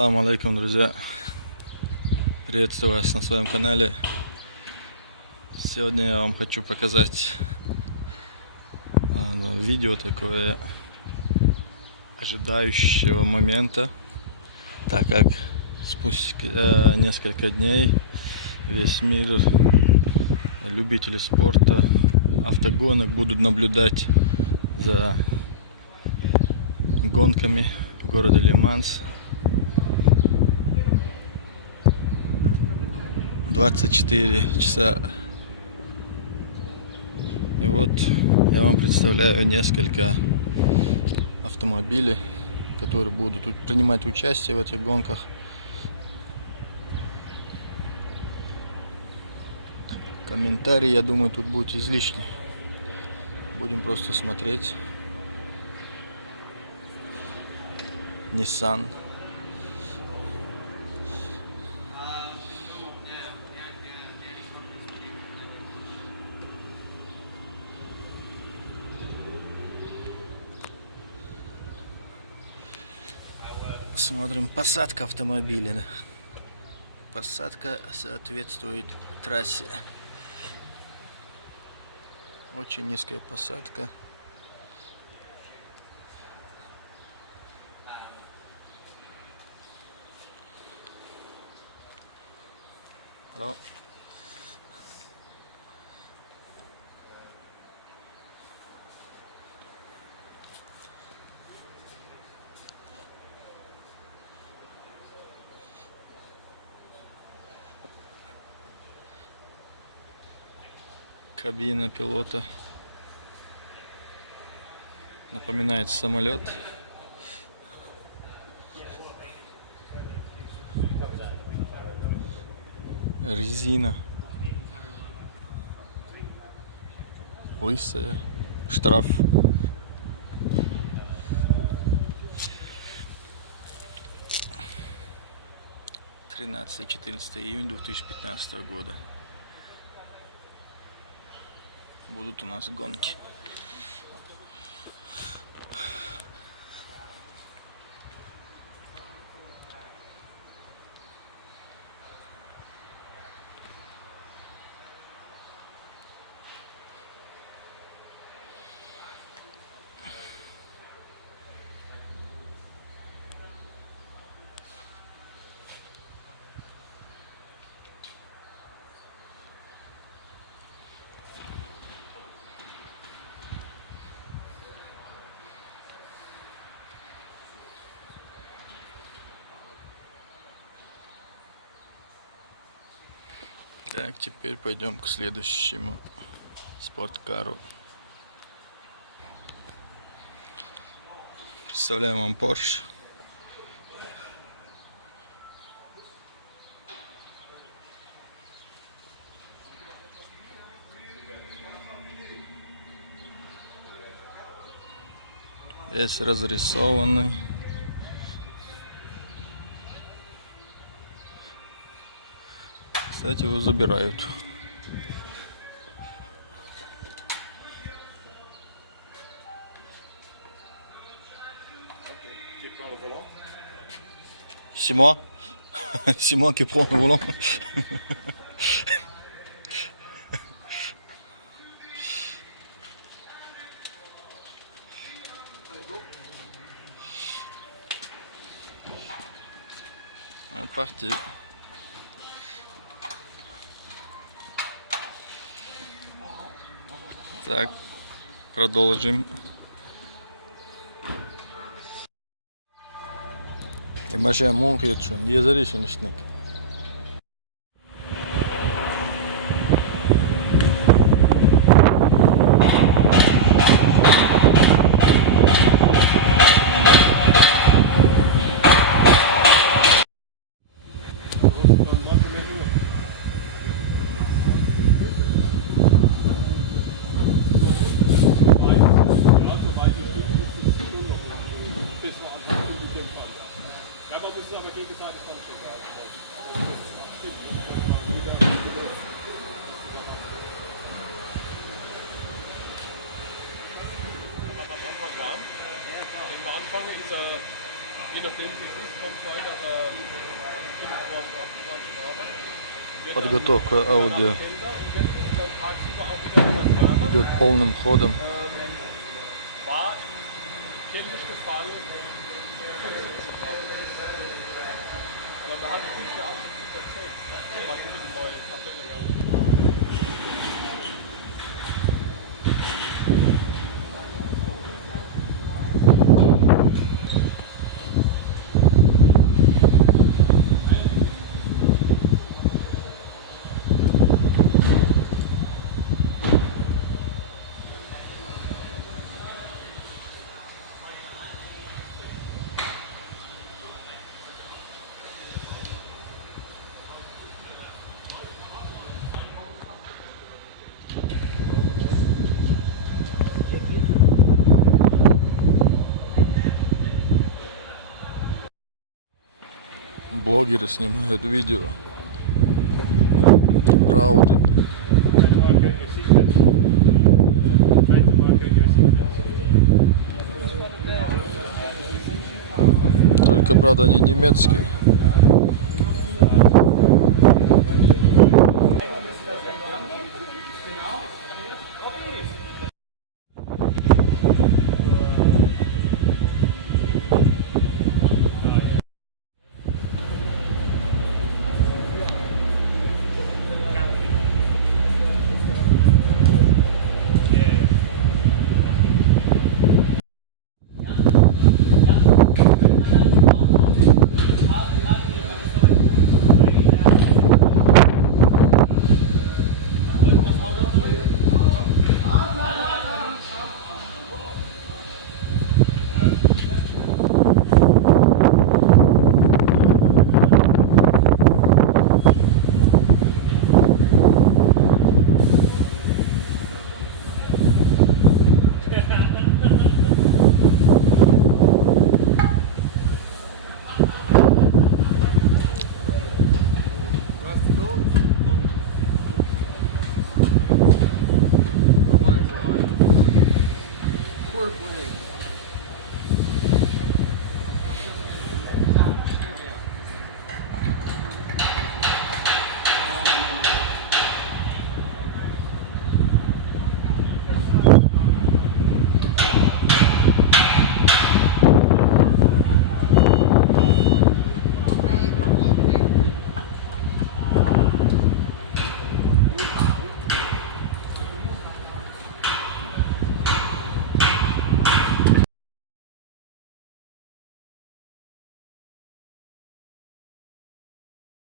Ассаламу алейкум, друзья! Приветствую вас на своем канале. Сегодня я вам хочу показать видео такое ожидающего момента, так как спустя несколько дней весь мир, любители спорта, автогонок будут наблюдать за гонками в городе Лиманс. 24 часа. И вот я вам представляю несколько автомобилей, которые будут принимать участие в этих гонках. Комментарии, я думаю, тут будет излишни. Будем просто смотреть. Nissan. Смотрим, посадка автомобиля. Посадка соответствует трассе. Очень низкая посадка. Кабина пилота напоминает самолет. Резина лысая. Штраф. Июня 2015 года. Будут у нас гонки. Так, теперь пойдем к следующему спорткару. Представляем вам Porsche. Здесь разрисованы кстати, его забирают. C'est moi qui prends le volant. Так, продолжим. Наша монка, я зависимость. Je nachdem, wie es ist, kann es sein, dass er 5 Uhr auf der Straße wird dann Подготовка danach аудио kälter und wird dann tagsüber auch wieder etwas wärmer. идет полным ходом. War im kältesten Fall 75 Grad. Aber wir hatten bisher 80%.